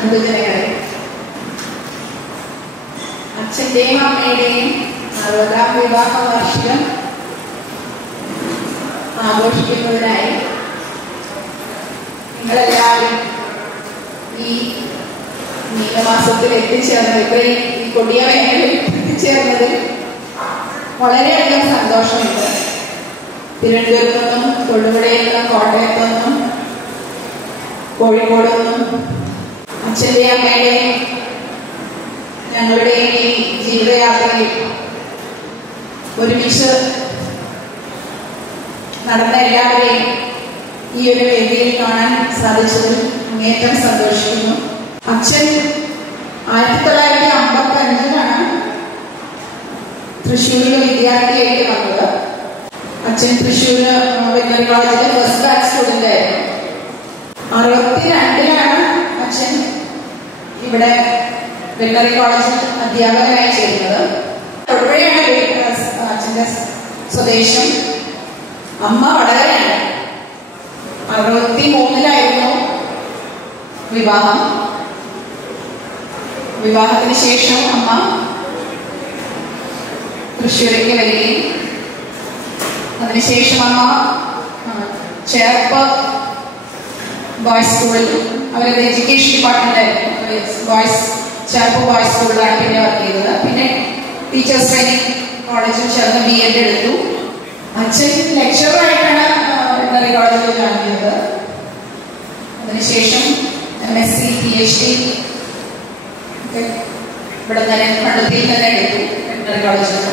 ബന്ധുജനങ്ങളെ, അച്ഛൻ്റെയും അമ്മയുടെയും 60ാം വിവാഹ വാർഷികം ആഘോഷിക്കുന്നതിനായി നിങ്ങളെല്ലാവരും ഈ മീനമാസത്തിൽ എത്തിച്ചേർന്നത്, ഇവിടെ ഈ കൊടിയ വേനലിൽ എത്തിച്ചേർന്നതിൽ വളരെയധികം സന്തോഷമുണ്ട്. തിരുവനന്തപുരത്തു നിന്നും, തൊടുപുഴയിൽ നിന്നും, കോട്ടയത്തു നിന്നും, കോഴിക്കോട് നിന്നും അച്ഛൻ്റെയും അമ്മയുടെയും ഞങ്ങളുടെയും ഈ ജീവിതയാത്രയിൽ ഒരുമിച്ച് നടന്ന എല്ലാവരെയും ഈ ഒരു വേദിയിൽ കാണാൻ സാധിച്ചതിൽ അങ്ങേയറ്റം സന്തോഷിക്കുന്നു. അച്ഛൻ 1955 തൃശ്ശൂരിൽ വിദ്യാർത്ഥിയായിട്ട് വന്നത്. അച്ഛൻ തൃശ്ശൂര് വെറ്ററിനറി കോളേജിലെ ഫസ്റ്റ് ബാച്ച് സ്റ്റുഡന്റ് ആയിരുന്നു. 62 അച്ഛൻ ഇവിടെ വെറ്ററിനറി കോളേജിൽ അധ്യാപകനായി ചേരുന്നത്. തൊടുപുഴയാണ് അച്ഛൻ്റെ സ്വദേശം. അമ്മ വടകരയാണ്. 63 വിവാഹം. വിവാഹത്തിന് ശേഷം അമ്മ തൃശ്ശൂരേക്ക് വരികയും അതിനുശേഷം അമ്മ ചേർപ്പ് ബോയ്സ് സ്കൂളിൽ അവരുടെ എഡ്യൂക്കേഷൻ ഡിപ്പാർട്ട്മെന്റായിരുന്നു. ബോയ്സ് ചേർപ്പ് ബോയ്സ് സ്കൂളിലാണ് പിന്നെ വർക്ക് ചെയ്തത്. പിന്നെ ടീച്ചേഴ്സ് ട്രെയിനിങ് കോളേജിൽ ചേർന്ന് B.Ed എടുത്തു. അച്ഛൻ ലെക്ചറായിട്ടാണ് വെറ്ററിനറി കോളേജിൽ ജോയിൻ ചെയ്തത്. അതിനുശേഷം MSc PhD ഇവിടെ തന്നെ പണ്ടത്തിൽ തന്നെ എടുത്തു വെറ്ററിനറി കോളേജിൽ.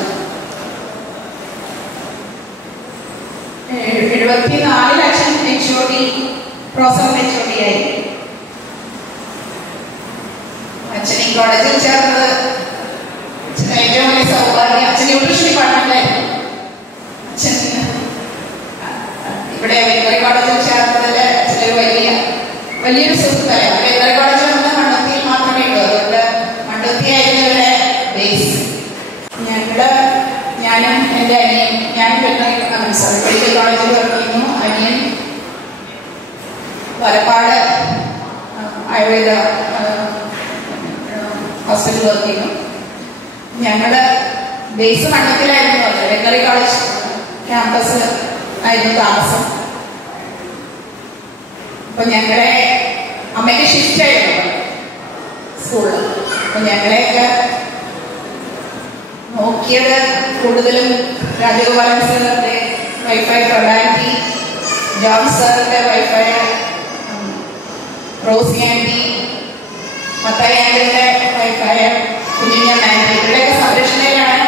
74 അച്ഛൻ HOD പ്രൊഫസർ HOD ആയി. അച്ഛൻ ഈ കോളേജിൽ ചേർന്നത് ഏറ്റവും വലിയ സൗഭാഗ്യം. അച്ഛൻ ന്യൂട്രീഷൻ ഡിപ്പാർട്ട്മെന്റായിരുന്നു. അച്ഛൻ ഇവിടെ വെറ്ററിനറി കോളേജിൽ ചേർന്നതിൽ അച്ഛനൊരു വലിയൊരു സുഹൃത്തായി. വെറ്ററിനറി കോളേജിൽ വന്ന മണ്ണുത്തിയിൽ മാത്രമേ ഉള്ളൂ. അതുകൊണ്ട് മണ്ണുത്തിയായിരുന്നു ഇവിടെ ബേസ്. ഞാനും എൻ്റെ അനിയൻ, ഞാൻ മെഡിക്കൽ കോളേജിൽ വർക്ക് ചെയ്യുന്നു. അനിയൻ വലപ്പാട് ആയുർവേദ ഹോസ്പിറ്റലിൽ വർക്ക് ചെയ്യുന്നു. ഞങ്ങളുടെ ബേസ് മണ്ണത്തിലായിരുന്നു. വെറ്ററിനറി കോളേജ് ക്യാമ്പസ് ആയിരുന്നു താമസം. അപ്പൊ ഞങ്ങളെ അമ്മയ്ക്ക് ഷിഫ്റ്റ് ആയിരുന്നു സ്കൂളിൽ. അപ്പൊ ഞങ്ങളെയൊക്കെ നോക്കിയത് കൂടുതലും രാജഗോപാലൻ സാറിന്റെ വൈഫായ പ്രൊഡാൻറ്റി, ജോൺ സാറിന്റെ വൈഫായ റോസി ആൻറ്റി, മത്തായി ആൻറ്റിയുടെ വൈഫായ കുഞ്ഞിഞ്ഞ ആൻറ്റി, ഇവരുടെയൊക്കെ സംരക്ഷണയിലാണ്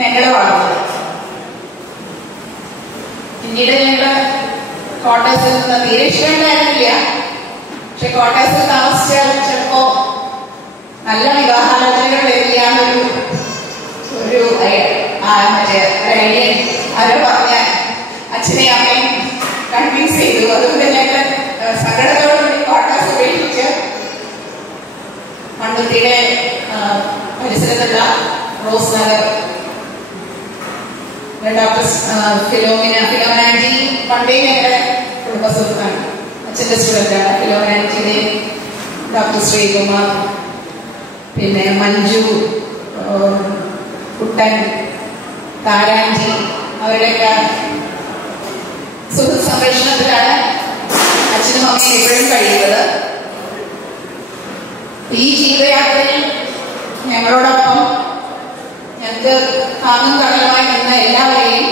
ഞങ്ങൾ വളർന്നത്. പിന്നീട് ഞങ്ങൾ ക്വാർട്ടേഴ്സിൽ നിന്ന് തീരെ ഇഷ്ടമുണ്ടായിരുന്നില്ല. പക്ഷെ ക്വാർട്ടേഴ്സിൽ താമസിച്ചാൽ ചിലപ്പോ നല്ല വിവാഹാലോചനകൾ വരില്ല എന്നൊരു മറ്റേ ഐഡിയ അവരെ പറഞ്ഞ അച്ഛനെയും അമ്മയും കൺവിൻസ് ചെയ്തു. അതുകൊണ്ട് ഞങ്ങൾ സങ്കടത്തോടുകൂടി ക്വാർട്ടേഴ്സ് ഉപേക്ഷിച്ച് മണ്ണുത്തിയുടെ പരിസരത്തുള്ള റോസ് നഗർ ഡോക്ടർ ഫിലോമിനാൻറ്റി പണ്ടേ ഞങ്ങളുടെ കുടുംബ സുഹൃത്താണ്. അച്ഛൻ്റെ സ്റ്റുഡൻ്റാണ്. ഫിലോമിനാൻറ്റിയുടെ ഡോക്ടർ ശ്രീകുമാർ, പിന്നെ മഞ്ജു, കുട്ടൻ, താരാഞ്ചി, അവരുടെയൊക്കെ സുഹൃത്ത് സംരക്ഷണത്തിലാണ് അച്ഛനും അമ്മയും എപ്പോഴും കഴിയുന്നത്. ഈ ജീവിതയാത്രയിൽ ഞങ്ങളോടൊപ്പം ഞങ്ങൾക്ക് താങ്ങും തണലുമായി നിന്ന എല്ലാവരെയും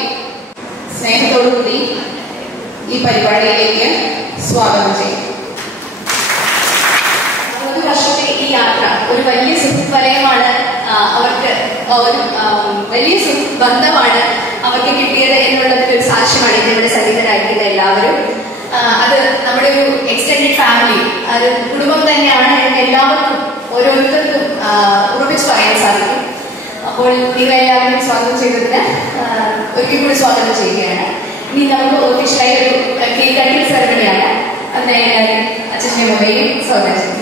സ്നേഹത്തോടുകൂടി ഈ പരിപാടിയിലേക്ക് സ്വാഗതം ചെയ്യും. 30 വർഷത്തെ ഈ യാത്ര ഒരു വലിയ സുഹൃത്ത് വലയമാണ്. അവർക്ക് ഒരു വലിയ ബന്ധമാണ് അവർക്ക് കിട്ടിയത് എന്നുള്ളതിന്റെ ഒരു സാക്ഷ്യമാണ് ഇതിവിടെ സന്നിഹിതരായിരിക്കുന്ന എല്ലാവരും. അത് നമ്മുടെ ഒരു എക്സ്റ്റെൻഡഡ് ഫാമിലി, അത് കുടുംബം തന്നെയാണ് എന്ന് എല്ലാവർക്കും ഓരോരുത്തർക്കും ഉറപ്പിച്ചു പറയാൻ സാധിക്കും. അപ്പോൾ നിങ്ങളെല്ലാവരും സ്വാഗതം ചെയ്തതിന് ഒരിക്കൽ കൂടി സ്വാഗതം ചെയ്യുകയാണ്. ഇനി നമുക്ക് ഒഫീഷ്യലായി ഒരു കേക്ക് കട്ടിംഗ് സെറമണിയാണ്. അതിനെ അച്ഛൻ്റെ മൊബൈലും സ്വാഗതം ചെയ്യും.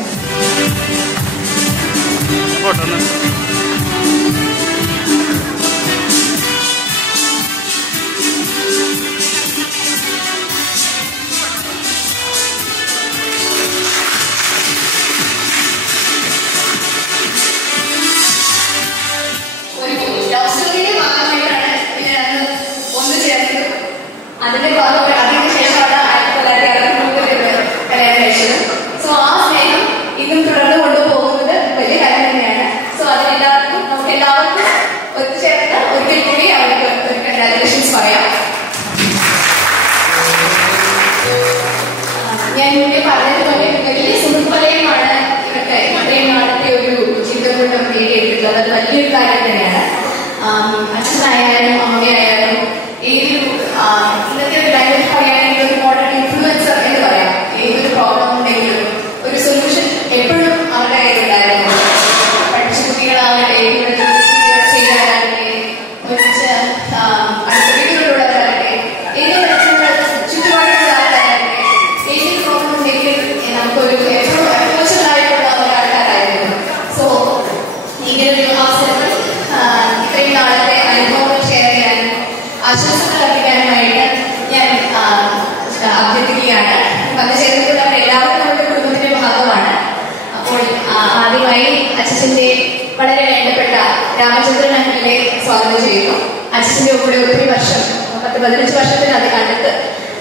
അച്ഛൻ്റെ വളരെ വേണ്ടപ്പെട്ട രാമചന്ദ്രൻ അങ്കിളിനെ സ്വാഗതം ചെയ്യുന്നു. അച്ഛൻ്റെ കൂടെ ഒത്തിരി വർഷം 10-15 വർഷത്തിനത് കണ്ടിട്ട്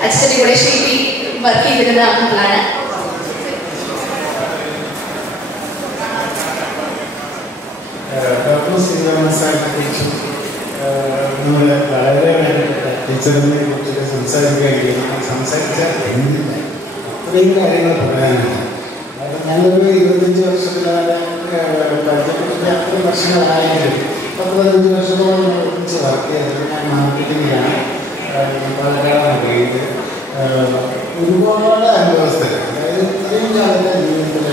അച്ഛൻ്റെ കൂടെ ഷീപ്പി വർക്ക് ചെയ്തിരുന്ന അങ്കിളാണ്. നമ്മുടെ വളരെ ടീച്ചറിനെ കുറിച്ചൊക്കെ സംസാരിച്ചാൽ എന്തില്ല അത്രയും കാര്യങ്ങൾ പറയാനാണ്. ഞാനൊരു 25 വർഷത്തിലാണ് പരിചയപ്പെട്ടിട്ട് അത്രയും വർഷങ്ങളായെങ്കിലും 10-15 വർഷത്തോളം ഒന്നിച്ച് വർക്ക് ചെയ്തത്. ഞാൻ മാർക്കറ്റിങ്ങിലാണ് പാലക്കാടാണ് കഴിയുന്നത്. ഒരുപാട് അനുഭവസ്ഥകൾ, അതായത് ഇത്രയും കാലത്തെ ജീവിതത്തിൽ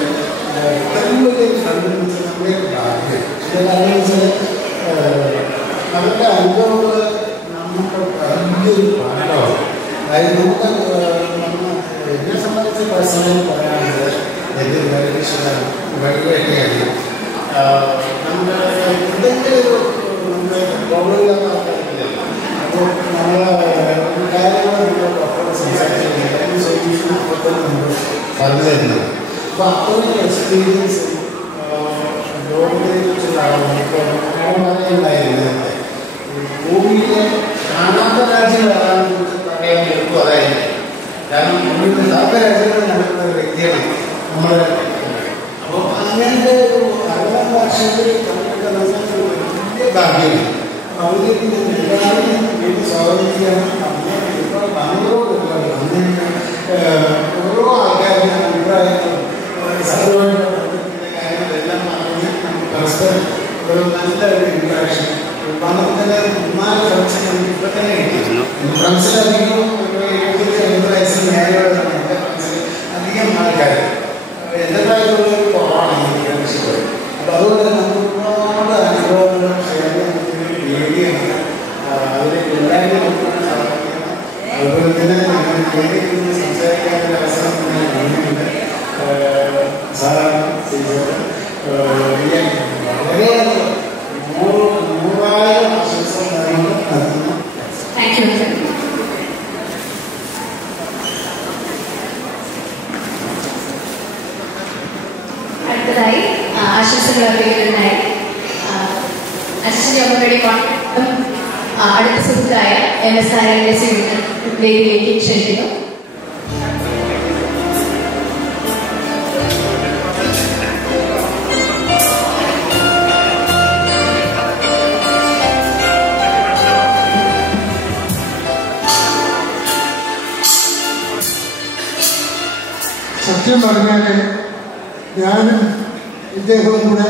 ഇത്രയും വലിയ ഫ്രണ്ട് നമ്മുടെ ഭാഗ്യം. ചില കാര്യം വെച്ചാൽ അവരുടെ അനുഭവങ്ങൾ നമുക്ക് വലിയൊരു പാഠമാണ്. അതായത് നമുക്ക് എന്നെ സംബന്ധിച്ച് പേഴ്സണലി പറയാനുള്ളത് എൻ്റെ വഴിവേട്ടയാണ്. നമ്മുടെ എന്തെങ്കിലും ഒരു നമ്മുടെ പ്രോബ്ലമില്ലാത്ത ആൾക്കാരില്ലല്ലോ. അപ്പോൾ നമ്മൾ കാര്യങ്ങൾ നമ്മളോട് അപ്പോഴും സംസാരിച്ചിട്ടുണ്ട്, സൊല്യൂഷൻ അപ്പോഴത്തേക്കും നമ്മൾ പറഞ്ഞു തരുന്നത്. അപ്പോൾ അപ്പോഴൊരു എക്സ്പീരിയൻസ് ലോകത്തെ കുറിച്ചുള്ള ഉണ്ടായിരുന്നത് ഭൂമിയിലെ കാണാത്ത രാജ്യങ്ങളാണ് പറയാൻ എളുപ്പം. അതായത് കാരണം ഭൂമിയിലെ സർവ്വ രാജ്യങ്ങൾ നടക്കുന്ന ഒരു വ്യക്തിയാണ് നമ്മൾ. അപ്പോൾ അങ്ങനത്തെ ഒരു 60 വർഷത്തിൽ നമുക്ക് വലിയ ഭാഗ്യമാണ്. അവർക്ക് എല്ലാവരും വീട്ടിൽ സ്വാഗതം ചെയ്യാൻ ഓരോ ആൾക്കാരുടെ അഭിപ്രായങ്ങളും സർവ്വമായിട്ട് കാര്യങ്ങളെല്ലാം അറിഞ്ഞ് നമുക്ക് പരസ്പരം ഒരു നല്ല ഒരു ഇൻട്രാക്ഷൻ. പണ്ടത്തെ 4 ഫ്രണ്ട്സ് എനിക്ക് ഇപ്പം തന്നെ കിട്ടിയിരുന്നു. ഫ്രണ്ട്സിലധികം 70 വയസ്സിൽ നേരെയുള്ള എൻ്റെ ഫ്രണ്ട്സിൽ അധികം ആൾക്കാർ എൻ്റെതായിട്ടുള്ള ഒരു കുറവാണ് ഈ ഫ്രണ്ട്ഷിപ്പ്. അപ്പോൾ അതുകൊണ്ട് നമുക്ക് ഒരുപാട് അനുഭവങ്ങൾ ഷെയർ ചെയ്യാൻ വേദിയാണ്. അതിലേക്ക് എല്ലാവരും നോക്കാൻ സാധിക്കുന്നു. അതുപോലെ തന്നെ ഞങ്ങൾ വേദിയിൽ സംസാരിക്കാനുള്ള അവസരം നൽകുന്നുണ്ട്. സാധാരണ വളരെ 100,000 ആശംസകൾ നൽകുന്നു. അടുത്തതായി ആശംസകൾ അറിയിക്കുന്നതിനായി അച്ഛൻ്റെ അമ്മയുടെ അടുത്ത സുഹൃത്തായ MS നാരായണന്റെ വേദിയിലേക്ക് ക്ഷണിക്കുന്നു. സത്യം പറഞ്ഞാൽ ഞാനും ഇദ്ദേഹവും കൂടെ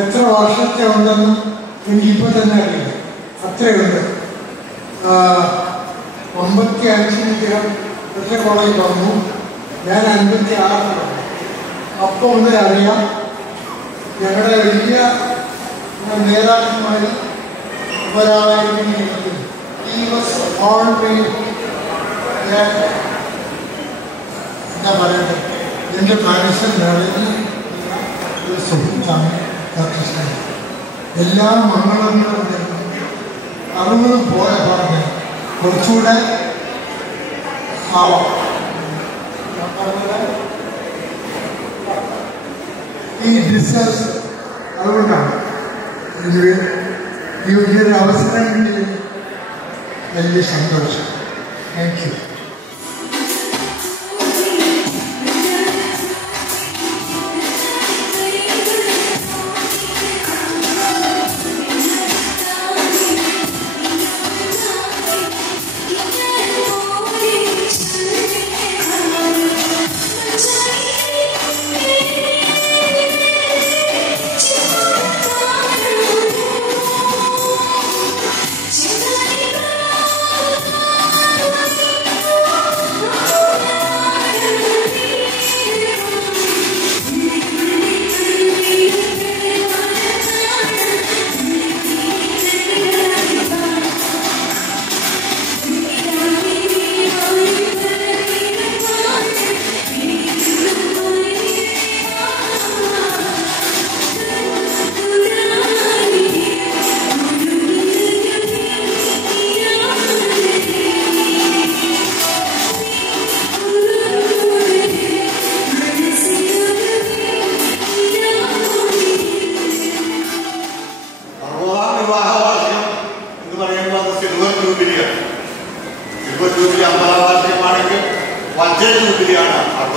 എത്ര വർഷത്തെ ഉണ്ടെന്ന് എനിക്കിപ്പോൾ തന്നെ അറിയില്ല. അത്രയുണ്ട്. 55 ഇദ്ദേഹം ഒറ്റ കോളേജിൽ വന്നു. ഞാൻ 56 അപ്പോൾ ഒന്നും അറിയാം. ഞങ്ങളുടെ വലിയ നേതാക്കന്മാരിൽ ഒരാളായിരുന്നു. എന്താ പറയട്ടെ, എൻ്റെ മനസ്സിൽ നിറഞ്ഞ ഒരു സുഹൃത്താണ് കൃഷ്ണൻ. എല്ലാ മംഗളങ്ങളും അറിവും പോയ പറഞ്ഞ് കുറച്ചുകൂടെ ആവാം. ഈ ഡിസ്റ്റൻസ് അതുകൊണ്ടാണ് ഈ ഒരു അവസരം കിട്ടിയ വലിയ സന്തോഷം. Thank you.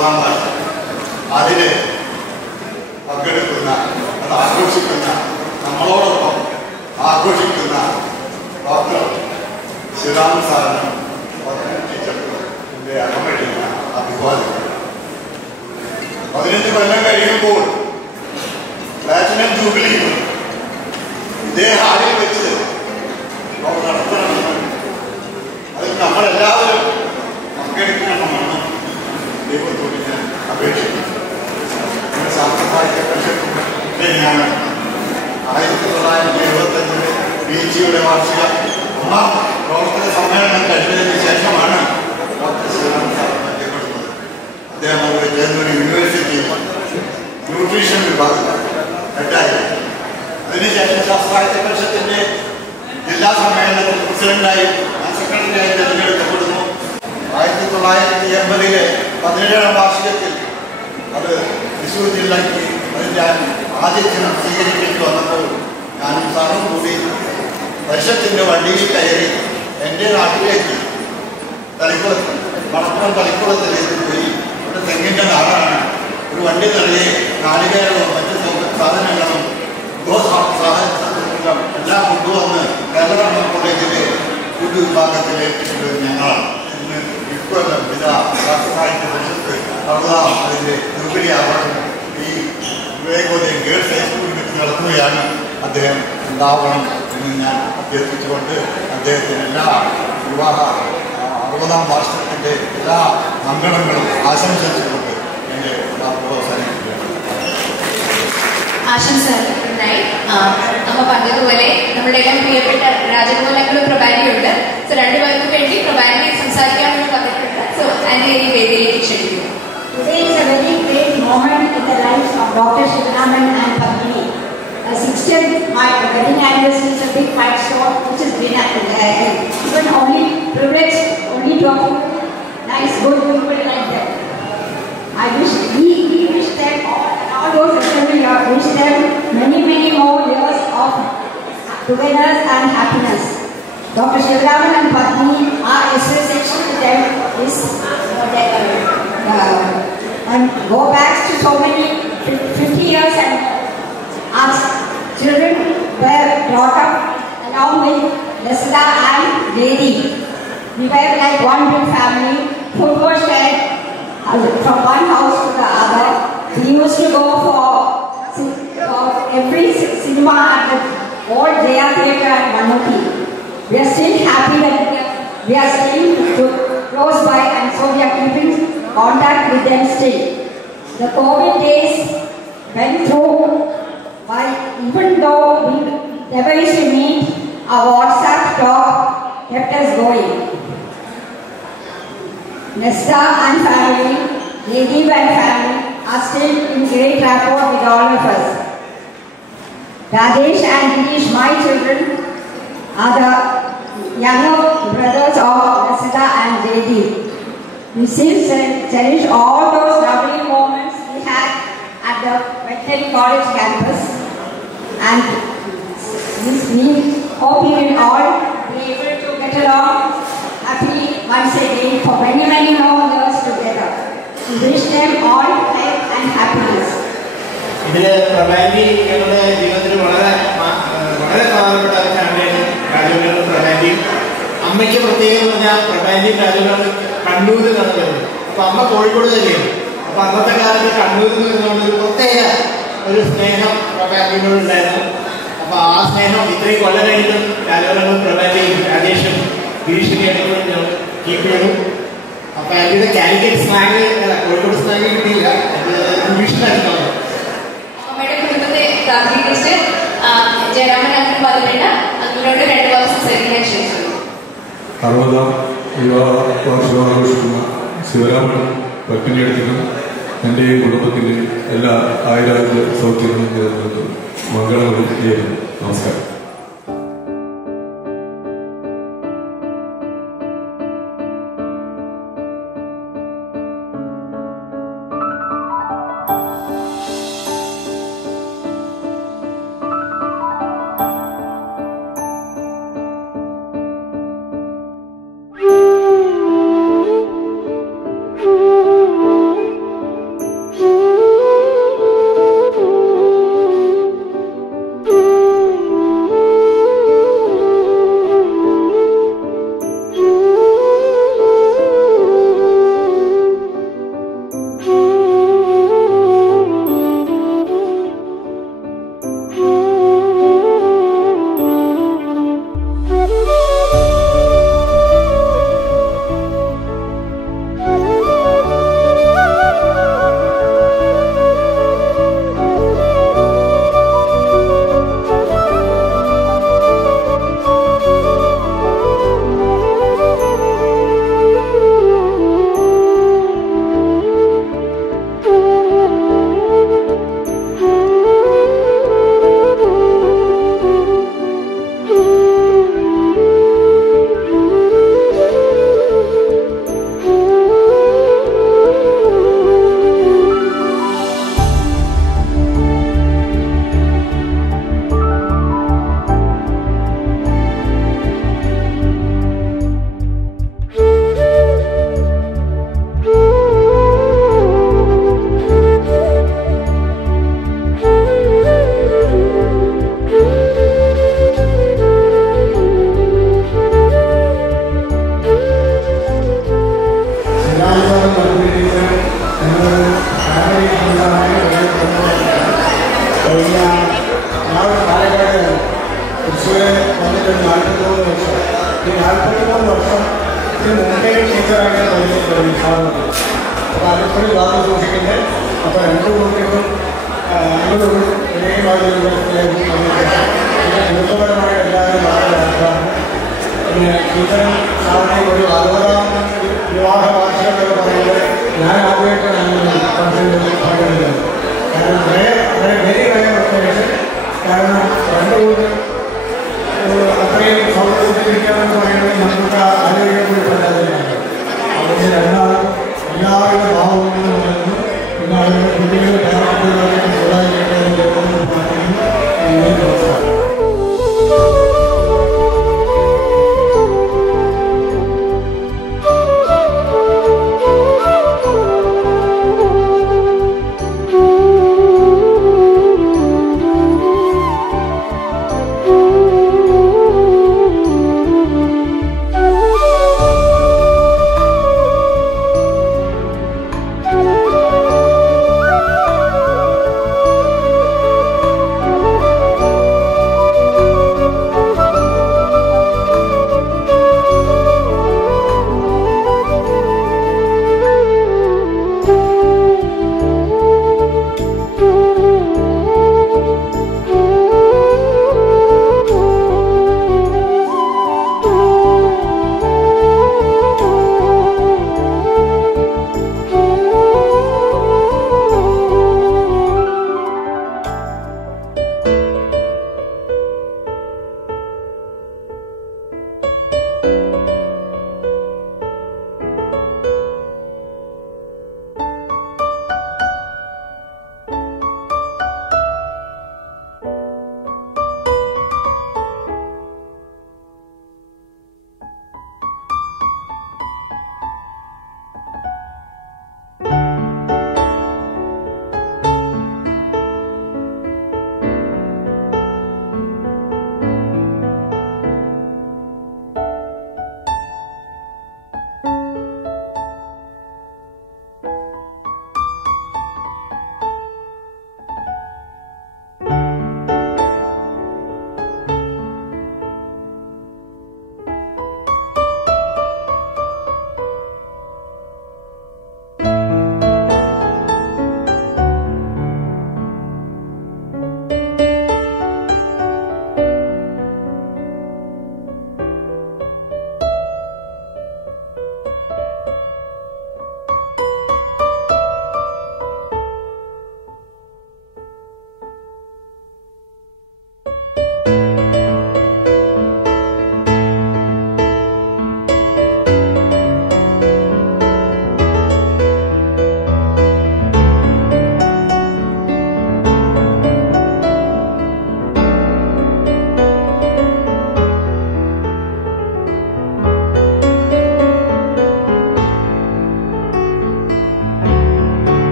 60-ാം വാർഷികം. അതിൽ പങ്കെടുക്കുന്ന, അത് ആഘോഷിക്കുന്ന, നമ്മളോടൊപ്പം ആഘോഷിക്കുന്ന ഡോക്ടർ ശ്രീരാമൻ സാറിന് ടീച്ചർക്ക് എൻ്റെ അകമഴിയുന്ന അഭിവാദ്യം. 15 കൊല്ലം കഴിയുമ്പോൾ പ്ലാറ്റിനം ജൂബിലി ഇതേ ഹാളിൽ വെച്ച് നടത്തണമെന്ന്, അതിൽ നമ്മളെല്ലാവരും പങ്കെടുക്കണമെന്ന് ദൈവത്തോട് ഞാൻ അപേക്ഷിക്കുന്നു. സാംസ്കാരിക പരിഷത്തിന്റെ ഞാൻ 1975 PG-യുടെ വാർഷിക 1ാം പ്രവർത്തന സമ്മേളനം കഴിഞ്ഞതിന് ശേഷമാണ് ഡോക്ടർ ശ്രീരാമൻ സാർ പരിചയപ്പെടുന്നത്. അദ്ദേഹം അവിടെ ചേർന്നൊരു യൂണിവേഴ്സിറ്റി ന്യൂട്രീഷൻ വിഭാഗം ഹെഡായി. അതിനുശേഷം സാംസ്കാരിക പരിഷത്തിന്റെ ജില്ലാ സമ്മേളനത്തിൽ പ്രസിഡന്റായി, സെക്രട്ടറിയായി തിരഞ്ഞെടുക്കപ്പെടുന്നു. 1980 17-ാം വാർഷികത്തിൽ അത് തൃശ്ശൂർ ജില്ലയ്ക്ക് അതിൻ്റെ ആതിഥ്യം സ്വീകരിക്കേണ്ടി വന്നപ്പോൾ ഞാനും സാറും കൂടി പരിഷത്തിൻ്റെ വണ്ടിയിൽ കയറി എൻ്റെ നാട്ടിലേക്ക് തളിക്കുളത്ത്, മണപ്പുറം തളിക്കുളത്തിലേക്ക് പോയി. ഇവിടെ തെങ്ങിൻ്റെ നാടാണ്. ഒരു വണ്ടി നിറയെ നാളികേരവും മറ്റു സാധനങ്ങളും സാധനങ്ങളും എല്ലാം കൊണ്ടുവന്ന് കേരള കോളേജിലെ ഒരു വിഭാഗത്തിലെ ഞങ്ങളാണ് ഇന്ന് ഇക്കൊല്ലം സാംസ്കാരിക പരിഷത്ത് 60-ാം അതിൻ്റെ ജൂബിലി ആഘോഷം ഈ വിവേകോദയം ഗേൾസ് ഹൈസ്കൂളിൽ വെച്ച് നടത്തുകയാണ്. അദ്ദേഹം ഉണ്ടാവണം എന്ന് ഞാൻ അഭ്യർത്ഥിച്ചുകൊണ്ട് അദ്ദേഹത്തിന് എല്ലാ വിവാഹ 60-ാം വാർഷികത്തിൻ്റെ എല്ലാ മംഗളങ്ങളും ആശംസിച്ചുകൊണ്ട് എൻ്റെ അവസാനിക്കുകയാണ്. ആശംസകളുണ്ടായി. അമ്മ പറഞ്ഞതുപോലെ നമ്മുടെ എല്ലാം പ്രിയപ്പെട്ട രാജഗോപാലങ്ങളും പ്രഭാരിയുണ്ട്. സോ രണ്ടുപേർക്കും വേണ്ടി പ്രഭാരി സംസാരിക്കാമെന്ന് പറഞ്ഞിട്ടുണ്ട്. സോ ആന്റി വേദിയിലേക്ക് ക്ഷണിക്കുന്നു. Today is a very great moment in the lives of Dr. Shivaraman and Padmini. 60th wedding anniversary is a big milestone, which has been even only privileged only to nice good people like that. We wish them all those assembled here, wish them many more years of togetherness and happiness. Dr. Shivaraman and Padmini, our association with them is and go back to so many 50 years, and our children were brought up along with Lasida and Vedi. We were like one big family. Food was shared from one house to the other. We used to go for every cinema at the old Jaya Theatre at Manuki. We are still happy that we are still close by, and so we are keeping contact with them still. The COVID days went through, while even though we never used to meet, our WhatsApp talk kept us going. Nesta and family, Nadeem and family are still in great rapport with all of us. Rajesh and Girish, my children, are the younger brothers of Nesta and Nadeem. We still cherish all those lovely moments we had at the veterinary college campus, and we hope we will all be able to get along happily once again for many more years together. We wish them all health and happiness. ഇതില് പ്രഭാരി ഞങ്ങളുടെ ജീവിതത്തിൽ വളരെ പ്രധാനപ്പെട്ട ഒരു ഫാമിലിയാണ് രാജഗോപാലും പ്രഭാരിയും. അമ്മയ്ക്ക് പ്രത്യേകം പറഞ്ഞാൽ പ്രഭാരിയും രാജഗോപാലും കണ്ണൂരിൽ നിന്നാണ് വരുന്നത്. അപ്പൊ അമ്മ കോഴിക്കോട് തന്നെയാണ്. അപ്പൊ അന്നത്തെ കാലത്ത് കണ്ണൂരിൽ നിന്നുകൊണ്ട് ഒരു പ്രത്യേക ഒരു സ്നേഹം പ്രഭാരിയോടുണ്ടായിരുന്നു. അപ്പൊ ആ സ്നേഹം ഇത്രയും കൊല്ലം കഴിഞ്ഞിട്ടും രാജഗോപാലും പ്രഭാരിയും രാജേഷും ഗിരീഷിന്റെ ഇടയിലും ഞങ്ങൾ കീപ്പ് ചെയ്തു. അപ്പൊ ആന്റിയുടെ കാലിക്കറ്റ് സ്ലാങ് കോഴിക്കോട് സ്ലാങ് കിട്ടിയില്ല, അത് ഇംഗ്ലീഷിലായിരുന്നു. അമ്മയുടെ കുടുംബത്തെ പ്രാർത്ഥിച്ച് ജയരാമൻ അന്ന് പറഞ്ഞിട്ട് അതിനോട് 2 വാക്ക് സംസാരിക്കാൻ ക്ഷണിച്ചു. 60-ാം വിവാഹ വാർഷികം ആഘോഷിക്കുന്ന ശിവരാമനും പത്മിനിയെടുത്തിനും എൻ്റെയും കുടുംബത്തിൻ്റെ എല്ലാ ആയുരാരോഗ്യ സൗഖ്യങ്ങളും നേർന്നുകൊണ്ട് മംഗളങ്ങളും നേരുന്നു. നമസ്കാരം. കഴിഞ്ഞിട്ട് 43 വർഷം. ഈ 43 വർഷം മുമ്പേ ടീച്ചറായിട്ട് തുടങ്ങി സാറിന്. അപ്പോൾ അതിപ്പോഴും കാത്തു സൂക്ഷിക്കുന്നത്. അപ്പോൾ 2 കുട്ടികളും അങ്ങോട്ടും ഒരേ മാതിരി കുടുംബപരമായ എല്ലാവരും വളരെ ആൾക്കാരാണ്. പിന്നെ ടീച്ചറും സാറിനെ ഒരു 60-ാം വിവാഹ വാർഷികമൊക്കെ പറയുന്നത് ഞാൻ ആദ്യമായിട്ടാണ് പങ്കെടുക്കുന്നത്. കാരണം വെരി റയർ ഒക്കേഷൻ. കാരണം 2 കൂട്ടം അത്രയും സൗകര്യത്തിരിക്കാമെന്ന് പറയുന്നത് നമുക്ക് ആരോഗ്യം പറ്റാതെയാണ്. അതുകൊണ്ട് രണ്ടാളും എല്ലാവരുടെ ഭാവങ്ങളും പറയുന്നു. പിന്നെ അവരുടെ കുട്ടികളുടെ പേരക്കുട്ടികളൊക്കെ സുഖമായിട്ട് നമസ്കാരം.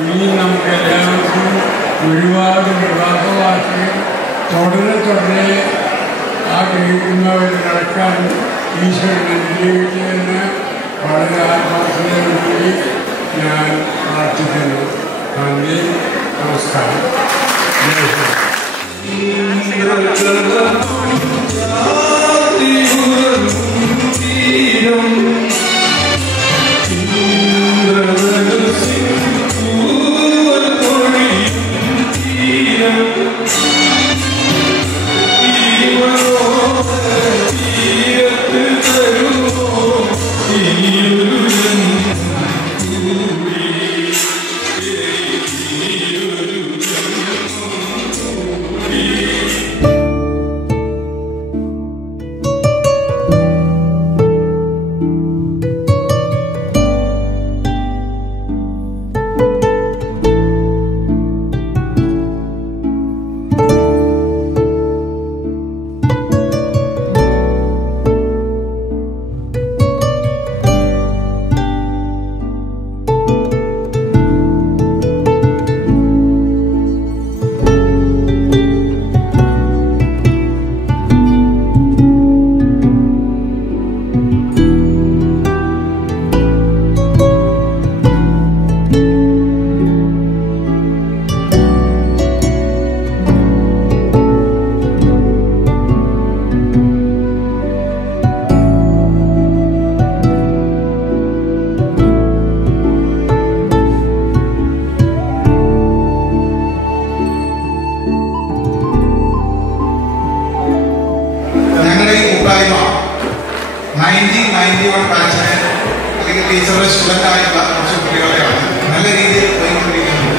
ഇനി നമുക്ക് എല്ലാവർക്കും ഒരുപാട് വിവാഹവാസികൾ തുടരെ ആഗ്രഹിക്കുന്നവർ നടക്കാൻ ഈശ്വരൻ അനുഗ്രഹിക്കുമെന്ന് വളരെ ആത്മാർത്ഥതയോടുകൂടി ഞാൻ പ്രാർത്ഥിക്കുന്നു. നന്ദി, നമസ്കാരം. സ്റ്റുഡൻ്റ് ആയിട്ടുള്ള കുറച്ച് കുട്ടികളെയാണ് നല്ല രീതിയിൽ പോയിക്കൊണ്ടിരിക്കുന്നത്.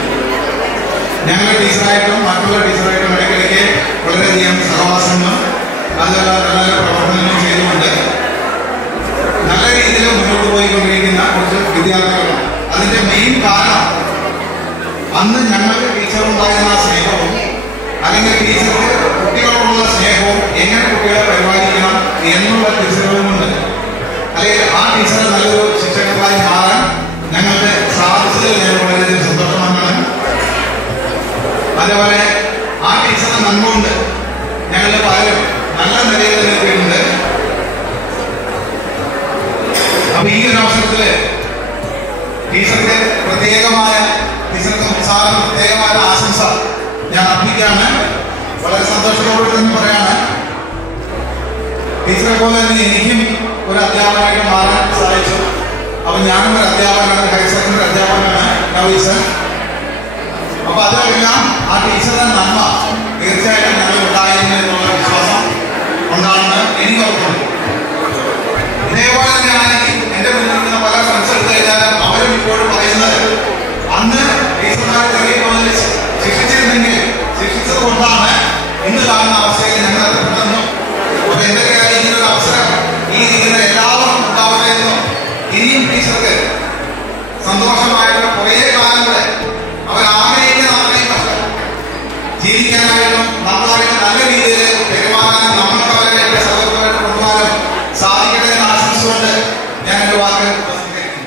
ഞങ്ങൾ ടീച്ചറായിട്ടും മറ്റുള്ള ടീച്ചറായിട്ടും ഇടയ്ക്കിടയ്ക്ക് വളരെയധികം സഹവാസങ്ങളും അതുപോലെ നല്ല പ്രവർത്തനങ്ങളും ചെയ്തുകൊണ്ട് നല്ല രീതിയിൽ മുന്നോട്ട് പോയിക്കൊണ്ടിരിക്കുന്ന കുറച്ച് വിദ്യാർത്ഥികളാണ്. അതിന്റെ മെയിൻ കാരണം അന്ന് ഞങ്ങൾക്ക് ടീച്ചറുണ്ടായിരുന്ന സ്നേഹവും അല്ലെങ്കിൽ ടീച്ചർക്ക് കുട്ടികളോടുള്ള സ്നേഹവും എങ്ങനെ കുട്ടികളെ പരിപാലിക്കണം എന്നുള്ള തിരിച്ചറിവുമുണ്ട്. അല്ലെങ്കിൽ ആ ടീച്ചർ നല്ലൊരു ശിക്ഷകരായി മാറാൻ ഞങ്ങൾക്ക് സാധിച്ചതിൽ ഞങ്ങൾ വളരെയധികം സന്തോഷമാണ്. അതേപോലെ ആ ടീച്ചറിന്റെ നന്മ കൊണ്ട് ഞങ്ങളുടെ പലരും നല്ല നിലയിൽ നിൽക്കുന്നുണ്ട്. അപ്പൊ ഈ ഒരു അവസരത്തില് ടീച്ചർക്ക് പ്രത്യേകമായ ആശംസ ഞാൻ അർപ്പിക്കുകയാണ്. വളരെ സന്തോഷത്തോടെ തന്നെ പറയാണ്, ടീച്ചറെ പോലെ തന്നെ എനിക്കും ഒരു അധ്യാപകനായിട്ട് മാറാൻ സാധിച്ചു. അപ്പൊ ഞാനും ഒരു അധ്യാപകനാണ്, ഹയർ സെക്കൻഡറി അധ്യാപകനാണ് നവീസൻ. അപ്പൊ അതിലെല്ലാം ആ ടീച്ചറുടെ നന്മ തീർച്ചയായിട്ടും ഞങ്ങൾ ഉണ്ടായിരുന്നു എന്നുള്ള വിശ്വാസം കൊണ്ടാണെന്ന് എനിക്ക് ഉറപ്പുണ്ട്. ഇതേപോലെ തന്നെയാണ് എന്റെ മുന്നിൽ നിന്ന് പല ഫ്രണ്ട്സ് എടുത്തു കഴിഞ്ഞാലും അവരും ഇപ്പോഴും പറയുന്നത് അന്ന് ടീച്ചർമാരെ ചെറിയ തോതിൽ ശിക്ഷിച്ചിരുന്നെങ്കിൽ ശിക്ഷിച്ചത് കൊണ്ടാണ് ഇന്ന് കാണുന്ന അവസ്ഥയിൽ ഞങ്ങൾ അത് പെട്ടെന്നു. അപ്പൊ എന്തൊക്കെയാണ് ഇങ്ങനൊരു അവസരം ഈ രീതിയിൽ എല്ലാവർക്കും ഉണ്ടാവട്ടെ എന്നും ഇനിയും ടീച്ചർക്ക് സന്തോഷമായിട്ടുള്ള കുറേ കാലം കൂടെ അവരാഗ്രഹിക്കുന്ന അത്രയും വർഷം ജീവിക്കാനായിട്ടും നമ്മളായിട്ട് നല്ല രീതിയിൽ പെരുമാറാനും നമ്മൾക്ക് അവരെ സൗകര്യമായിട്ട് കൊണ്ടുപോകാനും സാധിക്കട്ടെ എന്ന് ആശംസിച്ചുകൊണ്ട് ഞാൻ എന്റെ വാക്കുകൾ പ്രസിദ്ധീകരിക്കുന്നു.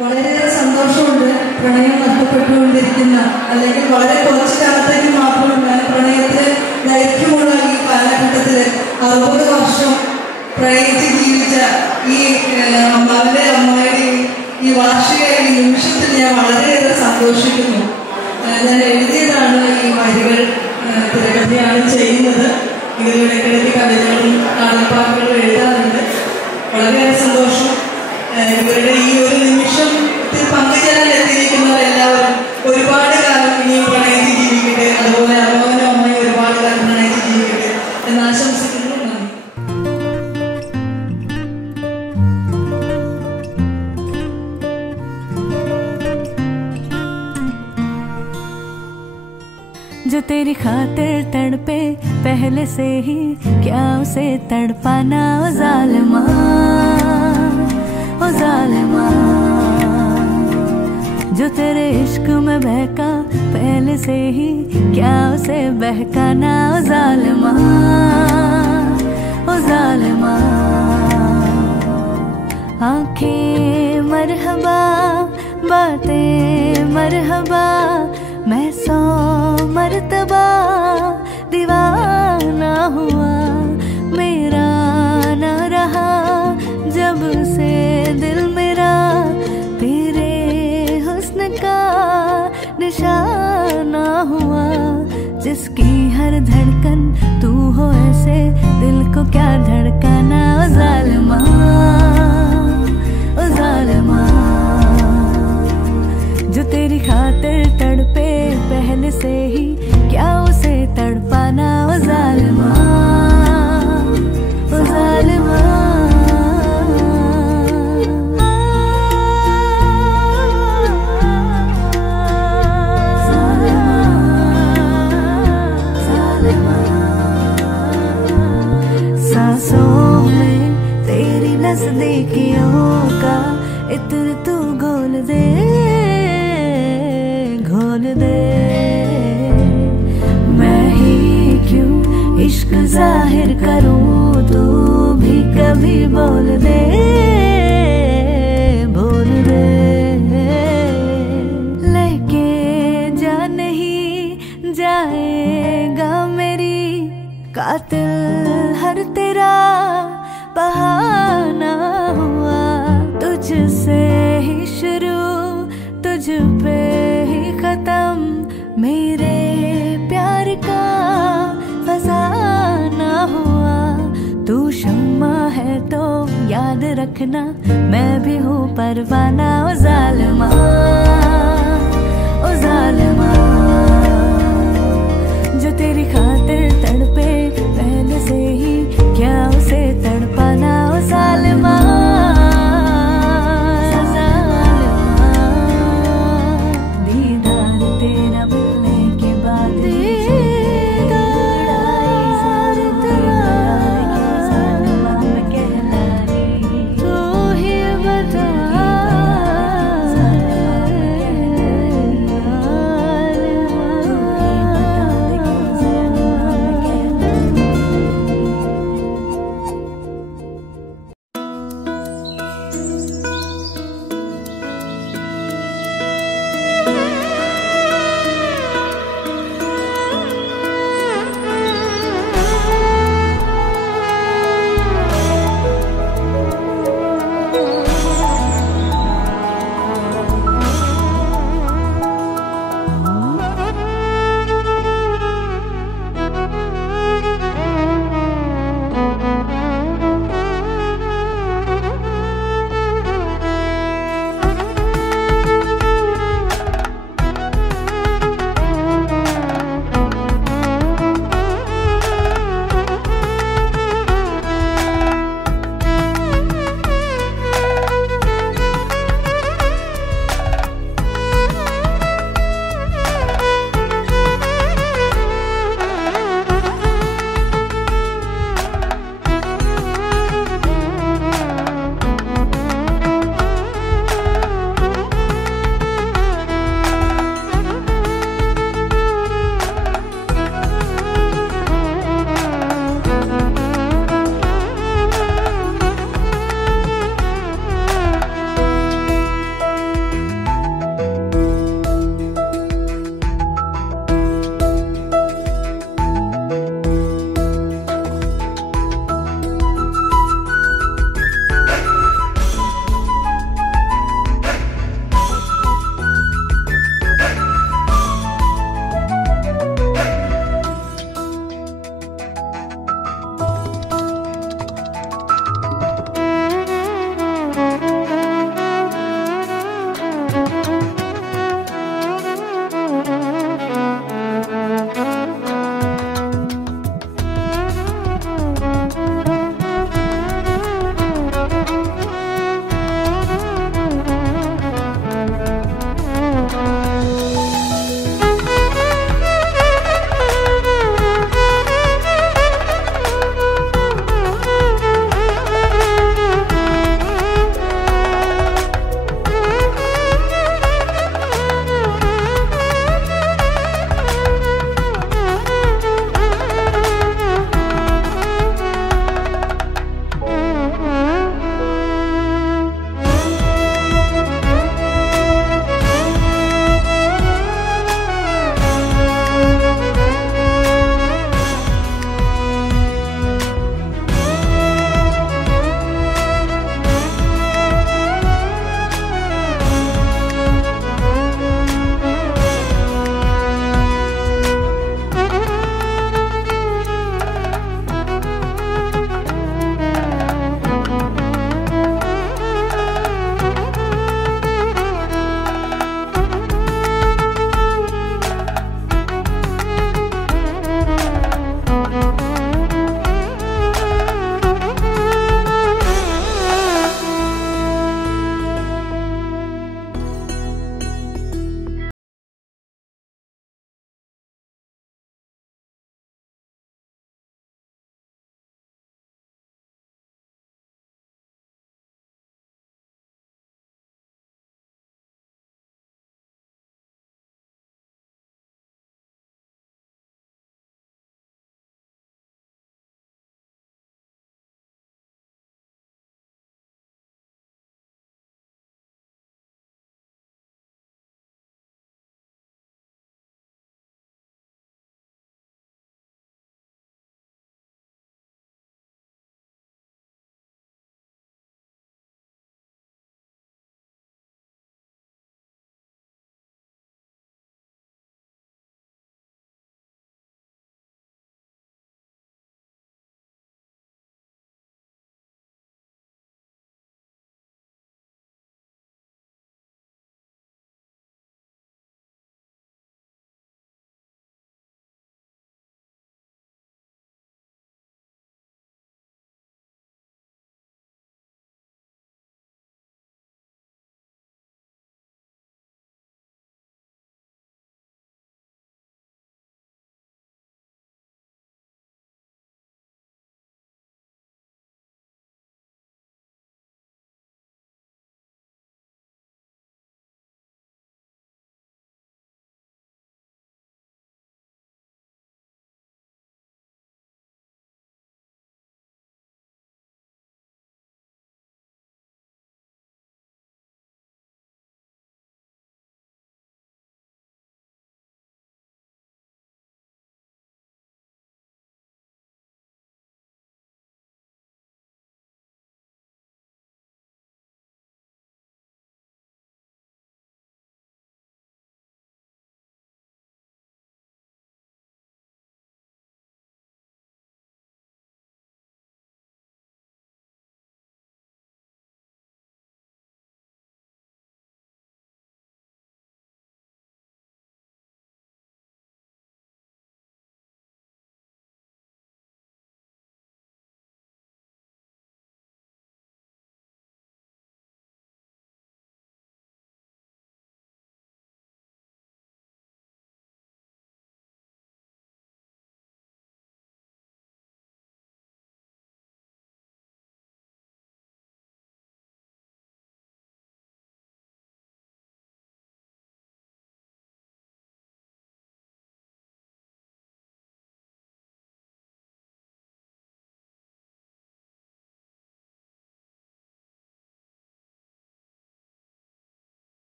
വളരെയേറെ സന്തോഷമുണ്ട്. പ്രണയം നഷ്ടപ്പെട്ടുകൊണ്ടിരിക്കുന്ന അല്ലെങ്കിൽ വളരെ കുറച്ച് കാലത്തേക്ക് മാത്രമല്ല പ്രണയത്തിന് ദൈർഘ്യമുള്ള ഈ കാലഘട്ടത്തിൽ 60 വർഷം പ്രണയിച്ച് ജീവിച്ച ഈ അമ്മാവിൻ്റെ അമ്മയുടെയും ഈ വാർഷിക ഈ നിമിഷത്തിൽ ഞാൻ വളരെയേറെ സന്തോഷിക്കുന്നു. ഞാൻ എഴുതിയതാണ് ഈ വരികൾ, തിരക്കഥയാണ് ചെയ്യുന്നത്. ഇതിനിടയ്ക്കിടയ്ക്ക് കവിതകളും നാടകപ്പാട്ടുകളും എഴുതാറുണ്ട്. വളരെയേറെ സന്തോഷം. ഇവരുടെ ഈ ഒരു നിമിഷത്തിൽ പങ്കുചേരാൻ എത്തിയിരിക്കുന്നവർ എല്ലാവരും ഒരുപാട് കാലം ഇനിയും പ്രണയിച്ച് ജീവിക്കട്ടെ. അതുപോലെ അമ്മനും അമ്മയും ഒരുപാട് കാലം പ്രണയിച്ച് ജീവിക്കട്ടെ എന്ന് ആശംസിക്കുന്നു. जो तेरी खातिर तड़पे पहले से ही क्या उसे तड़पाना ओ जालिमा, ओ जालिमा। जो तेरे इश्क में बहका पहले से ही क्या उसे बहकाना ओ जालिमा, ओ आंखें मरहबा बातें मरहबा मैं 100 मर्तबा दीवाना हुआ मेरा ना रहा जब से दिल मेरा तेरे हुस्न का निशाना हुआ जिसकी हर धड़कन तू हो ऐसे दिल को क्या धड़काना ओ जालिमा ओ जालिमा जो तेरी खातिर तड़पे पहले से ही क्या उसे तड़पाना ओ जालिमा ओ जालिमा सांसों में तेरी नजदीकियों का इत्र तू घोल दे मैं ही क्यों इश्क जाहिर करूं तू भी कभी बोल दे लेके जा नहीं जाएगा मेरी कातिल हर तेरा बहाना हुआ तुझसे ही शुरू तुझ पे ही खत्म मेरे प्यार का फसाना हुआ तू शम्मा है तो याद रखना मैं भी हूँ परवाना ओ जालिमा ओ जालिमा जो तेरी खातिर तड़पे पहले से ही क्या उसे तड़पाना ओ जालिमा दीदार तेरा मिलने के बाद तू ही बता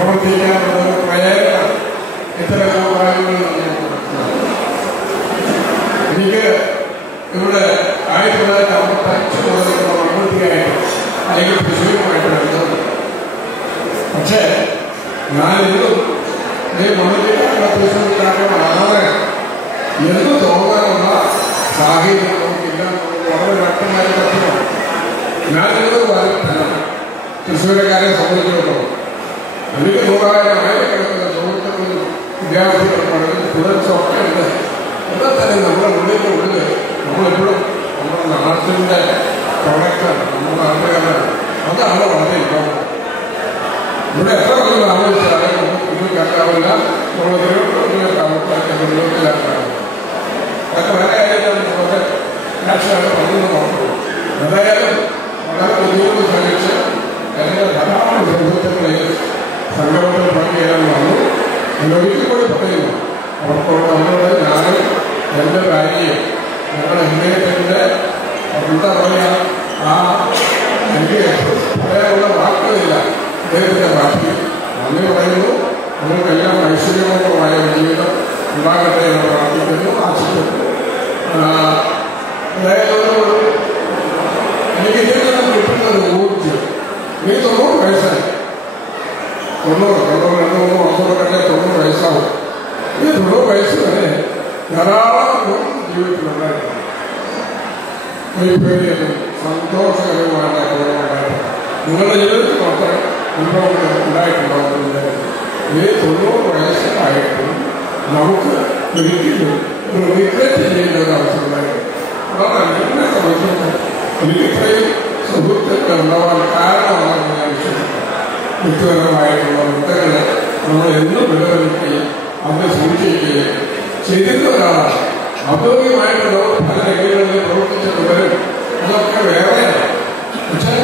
പ്രവർത്തിക്കാനുള്ള പ്രേരണ ഇത്തരം കാര്യങ്ങൾ എനിക്ക് ഇവിടെ 1955 മുതൽ മണ്ണുത്തിയായിട്ട് അല്ലെങ്കിൽ തൃശ്ശൂരുമായിട്ട് ബന്ധമുണ്ട്. പക്ഷേ ഞാനിന്നും ഈ മണ്ണുത്തിയായിട്ടുള്ള തൃശ്ശൂർക്കാരുടെ മാറാൻ എന്ത് തോന്നാനുള്ള സാഹചര്യം നമുക്കില്ല. വളരെ വ്യക്തമായി പറ്റുന്നു. ഞാനിന്നത് വരുത്തണം തൃശ്ശൂരക്കാരെ സംബന്ധിച്ചിടത്തോളം എനിക്ക് 100,000 ആയിരക്കണക്കിന് സുഹൃത്തുക്കളും വിദ്യാർത്ഥികളും പഠിക്കുന്ന സ്റ്റുഡൻസും ഒക്കെ ഉണ്ട്. എന്നാൽ തന്നെ നമ്മുടെ ഉള്ളിൽ നമ്മളെപ്പോഴും നമ്മുടെ നാട്ടിൻ്റെ പ്രൊഡക്റ്റാണ്, നമ്മുടെ നാട്ടുകാരാണ്. അതാണ് വളരെ ഇമ്പോർട്ടൻ്റ്. ഇവിടെ എത്ര കൊല്ലം ആലോചിച്ചാലും നമുക്ക് കുഞ്ഞിക്കാക്കാവില്ല, നമ്മൾ തിരുവനന്തപുരത്തിലാക്കാവില്ല. അതൊക്കെ വേറെ കാര്യമാണ്. നമുക്ക് നാഷണൽ പറഞ്ഞു നോക്കും. എന്തായാലും വളരെ ബുദ്ധിമുട്ട് ശ്രമിച്ച് എൻ്റെ ധാരാളം സുഹൃത്തുക്കളെ സംഗമത്തിൽ പങ്കുചേരാൻ വന്നു. ഒരിക്കൽ കൂടി പറയുന്നു, അവരോട് ഞാനും എൻ്റെ ഭാര്യയും ഞങ്ങളുടെ ഹൃദയത്തിൻ്റെ എന്താ പറയുക, ആ എനിക്ക് പറയാനുള്ള വാക്കുകളില്ല. അദ്ദേഹത്തിൻ്റെ ഭാഷയിൽ നന്ദി പറയുന്നു. നിങ്ങൾക്കെല്ലാം ഐശ്വര്യപൂർവമായ ജീവിതം ഉണ്ടാകട്ടെ എന്ന് പ്രാർത്ഥിക്കുന്നു, ആശിക്കുന്നു. അതായത് എനിക്ക് ഇതിൽ നിന്നും കിട്ടുന്ന ഒരു ഊർജ്ജം. എനിക്ക് 90 വയസ്സായി. 90 90 വയസ്സാവും. ഈ 90 വയസ്സ് വരെ ധാരാളം ജീവിതത്തിലുണ്ടായിരുന്നു. സന്തോഷകരമായ അനുഭവമുണ്ടായിരുന്നു. നിങ്ങളുടെ ജീവിതത്തിൽ മാത്രം അനുഭവങ്ങൾ ഉണ്ടായിട്ടുണ്ടാകുന്നില്ല. ഈ 90 വയസ്സായിട്ടും നമുക്ക് ഒരിക്കലും ഒരു റിഗ്രറ്റ് ചെയ്യേണ്ട ഒരു അവസരം ഉണ്ടായിരുന്നു. അതാണ് എന്നെ സംബന്ധിച്ചിടത്തോളം എനിക്ക് ഇത്രയും സുഹൃത്തുക്കൾ ഉണ്ടാവാൻ കാരണമാണ് ഞാൻ വിശ്വസിക്കുന്നത്. വ്യക്തിപരമായിട്ടുള്ള വൃത്തങ്ങൾ നമ്മൾ എന്നും വിലയിരുത്തുകയും അതിനെ സൂക്ഷിക്കുകയും ചെയ്തിരുന്ന ഒരാളാണ്. ഔദ്യോഗികമായിട്ടുള്ള പല രംഗങ്ങളിൽ പ്രവർത്തിച്ചിട്ടുള്ളവരും അതൊക്കെ വേറെയാണ്. പക്ഷേ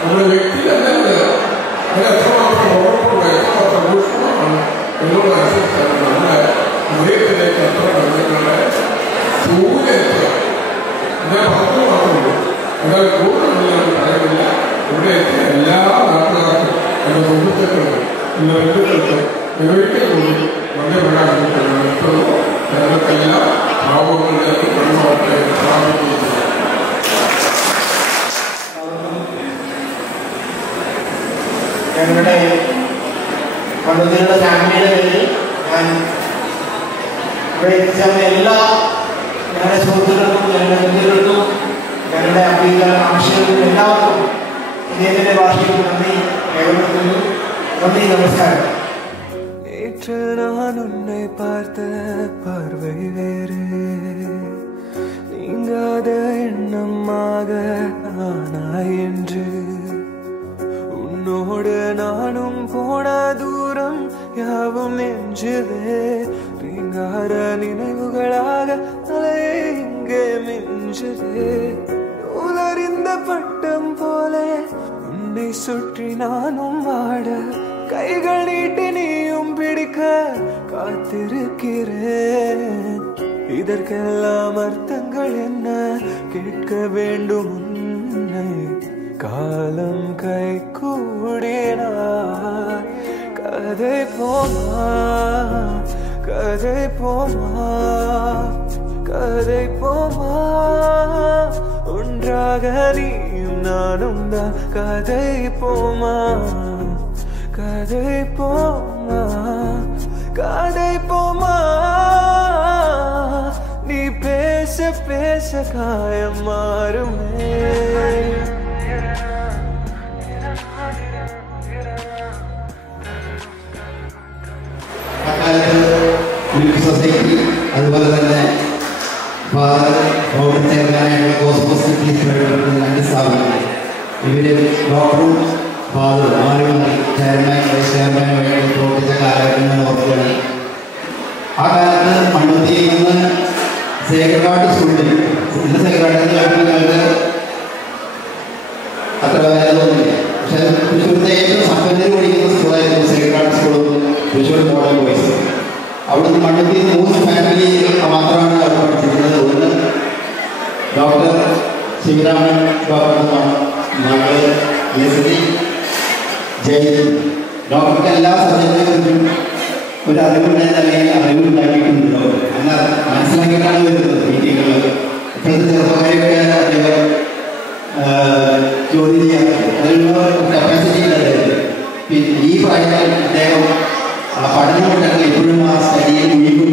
നമ്മുടെ വ്യക്തി തന്നെ അത് എത്രമാത്രം ഉറപ്പുള്ള എത്രമാത്രം ഊഷ്മമാണ് എന്നുള്ളതനുസരിച്ചാണ് നമ്മുടെ ഹൃദയത്തിലേക്ക് എത്ര ബന്ധങ്ങളുടെ ദൂരെത്തുക. ഞാൻ പറഞ്ഞു മാത്രമേ. എന്നാൽ കൂടുതൽ ഞാൻ പറയുന്നില്ല. ഇവിടെ എത്തിയ എല്ലാ നാട്ടുകാർക്കും എൻ്റെ സുഹൃത്തുക്കൾക്കും എൻ്റെ ബന്ധുക്കൾക്കും ഒരിക്കൽ കൂടി നന്ദി പറയാൻ നിർത്തുന്നു. ഞങ്ങൾക്കെല്ലാം ഭാവങ്ങളിലേക്ക് കണ്ണോട്ടെ പ്രാപിക്കുകയും ചെയ്യും. ഞങ്ങളുടെ മണ്ഡലത്തിലുള്ള ഫാമിലിയുടെ പേരിൽ ഞാൻ ഇവിടെ എത്തിച്ചേർന്ന എല്ലാ ഞങ്ങളുടെ സുഹൃത്തുക്കൾക്കും ഞങ്ങളുടെ ബന്ധുക്കൾക്കും ഞങ്ങളുടെ ആവശ്യങ്ങൾക്കും എല്ലാവർക്കും ഇദ്ദേഹത്തിൻ്റെ ഭാഷയിൽ നന്ദി രേഖപ്പെടുത്തുന്നു. നന്ദി, നമസ്കാരം. நேற்று நான் உன்னை பார்த்த பார்வை வேறு, நீங்காத எண்ணமாக ஆனாய் என்று. உன்னோடு நானும் போன தூரம் யாவும் நெஞ்சுதே, நீங்காத நினைவுகளாக அலையே இங்கே மிஞ்சுதே. உலறிந்த பட்டம் போல உன்னை சுற்றி நானும் வாட, கைகள் நீட்டி நீயும் பிடிக்க காத்திருக்கிறேன். இதற்கெல்லாம் அர்த்தங்கள் என்ன கேட்க வேண்டும் உன்னை. காலம் கை கூடினார் கதை போமா, கதை போமா, கதை போமா. ஒன்றாக நீயும் நானும் தான் கதை போமா, கதை போமா, கதை போமா. நீ பேச பேச காயம் மாறுமே. സൊസൈറ്റി അതുപോലെ തന്നെ റോഡ് ചെയർമാനായിട്ടുള്ള കോസ്മോസ് രണ്ട് സ്ഥാപനങ്ങൾ ഇവര് ഡോക്ടറും ഫാദർ ആരും ചെയർമാൻ വൈസ് ചെയർമാൻ വേണ്ടി പ്രവർത്തിച്ച കാലഘട്ടങ്ങൾ ഓർക്കുകയാണ്. ആ കാലത്ത് മണ്ണുത്തിയിൽ നിന്ന് സേക്രഡ് സ്കൂളിൽ ഇന്ന് സേക്രഡ് ഞങ്ങൾക്ക് അത്ര വേദനയൊന്നുമില്ല. പക്ഷെ തൃശ്ശൂരിലെ ഏറ്റവും സമ്പന്നർ പഠിക്കുന്ന സ്കൂളായിരുന്നു സേക്രഡ് സ്കൂളും തൃശ്ശൂർ മോഡൽ ബോയ്സ്. അവിടുന്ന് മണ്ണുത്തിയിൽ 3 ഫാമിലി മാത്രമാണ് അവിടെ പഠിച്ചിരുന്നത്. ഒന്ന് ഡോക്ടർ ശിവരാമൻ ഡോക്ടർ, ഞങ്ങൾ ജയ് ഡോക്ടർക്ക് എല്ലാ സബ്ജക്റ്റിനെ കുറിച്ചും ഒരു അറിവുണ്ടെന്ന് അല്ലെങ്കിൽ അറിവുണ്ടാക്കിയിട്ടുണ്ട് ഡോക്ടർ. എന്നാൽ മനസ്സിലാക്കിയിട്ടാണ് വരുന്നത് മീറ്റിങ്ങുകൾ. ഇപ്പോഴത്തെ ചെറുപ്പക്കാരൊക്കെ അദ്ദേഹം ചോദ്യം ചെയ്യാറുണ്ട്. അതിനുള്ള കപ്പാസിറ്റി ഇല്ലാതെ പിന്നെ ഈ പ്രായത്തിൽ അദ്ദേഹം പഠനം കൊണ്ടല്ല ഇപ്പോഴും ആ സ്റ്റഡിയിൽ മുഴുകും